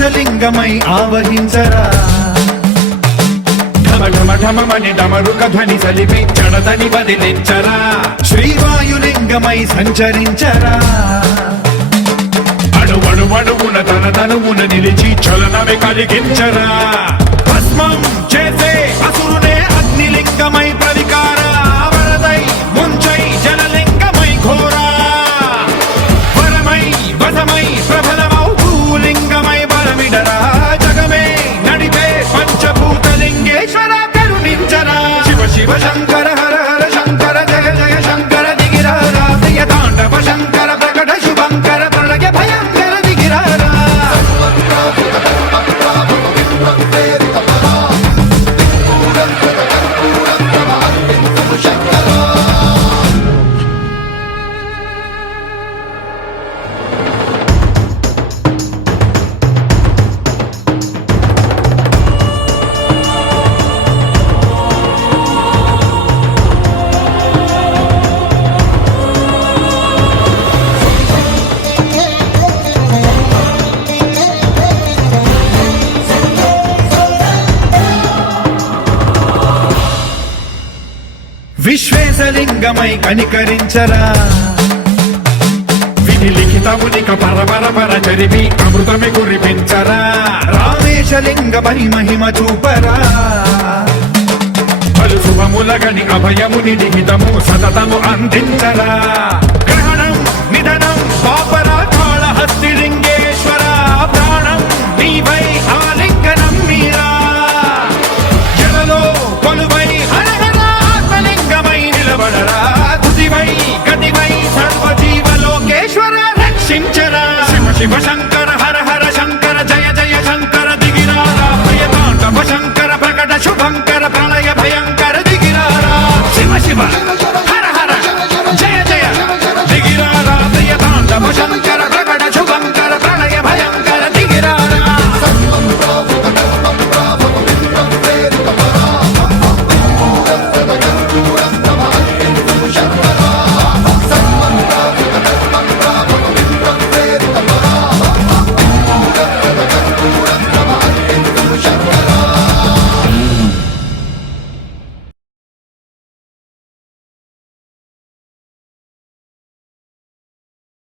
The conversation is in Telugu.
కైలాసలింగమై ఆవహించరా ఢమఢమఢమని డమరుక ధ్వని సలిపి జడదని వదిలించరా శ్రీవాయులింగమై సంచరించరా అణువణువున తన తనువున నిలిచి చలనమే కలిగించరా భస్మం చేసే అసురునే అగ్నిలింగమై ప్రవికార వరదై ముంచై జలలింగమై ఘోరా వరమై వసమై ప్రబలమౌ భూలింగమై బలమిడరా జగమే నడిపే పంచభూతలింగేశ్వర కరుణించరా శివ శివ శంకర హర హర శంకర జయ జయ శంకర దిగిరారా ప్రియ తాండవ శంకర ప్రకట శుభంకర ప్రళయ భయంకర దిగిరారా విశ్వేశలింగమై కనికరించరా విధి లిఖితమునిక పరపర చరివి అమృతమి కురిపించరా రామేశలింగమై మహిమ చూపరా పలు శుభములగని అభయముని లిఖితము సతతము అందించరా గ్రహణం నిధనం పాపరా కాళహస్తి లింగేశ్వర ప్రాణం నీవై ఆలింగనం మీరా జలలో కొలువై గతివై సర్వజీవలోకేశ్వర రక్షించరా శివ శివ శంకర